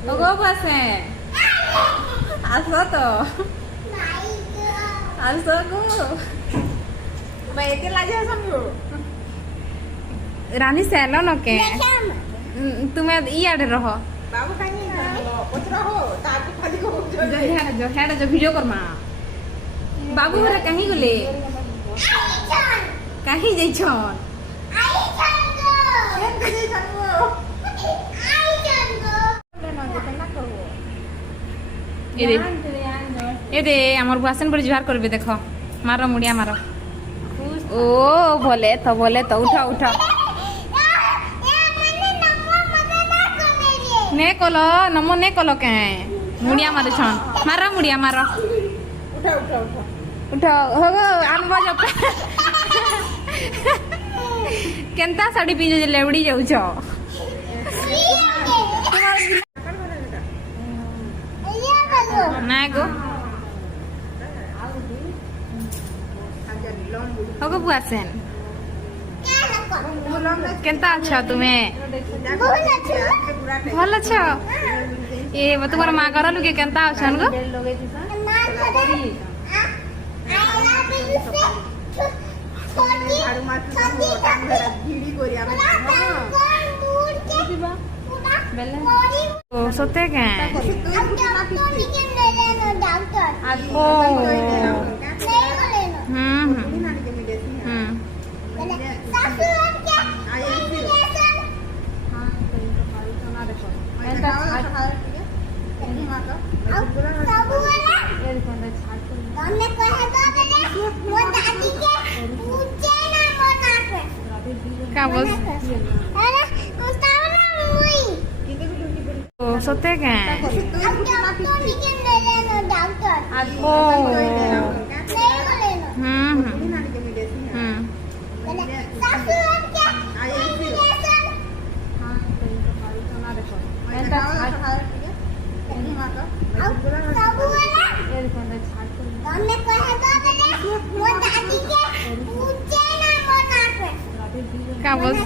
ओगो बसे आसो तो आसो गो एते लाजे समझो रानी सेलो न के तुम्हें इयाडे रहो बाबू कानी पत्र हो ताकि खाली को जो हेड जो वीडियो करमा बाबू हरा कहीं गले कहीं जाई छन এদে আমার বাসন পরে জোহার করবে দেখো মারো মুড়িয়া মারো ও বলে তো উঠা উঠা নে কলো নমো নে কলো কে মুড়িয়া মারে ছন মারো মুড়িয়া মারো उठा उठा उठा উঠা হগো আনবা যাব কেনতা শাড়ি পিজে যে লেবড়ি যাউছ না গো হগো বুয়াছেন কেনতা আছো তুমি ভাল আছো এ তোমার মা ঘর লোকে কেনতা আছেন গো झाड़ू मार ভিড়ি করি আমি ও সতে কে ও হুম হুম কাগজ ও সতে কে ও হুম হুম কাগজ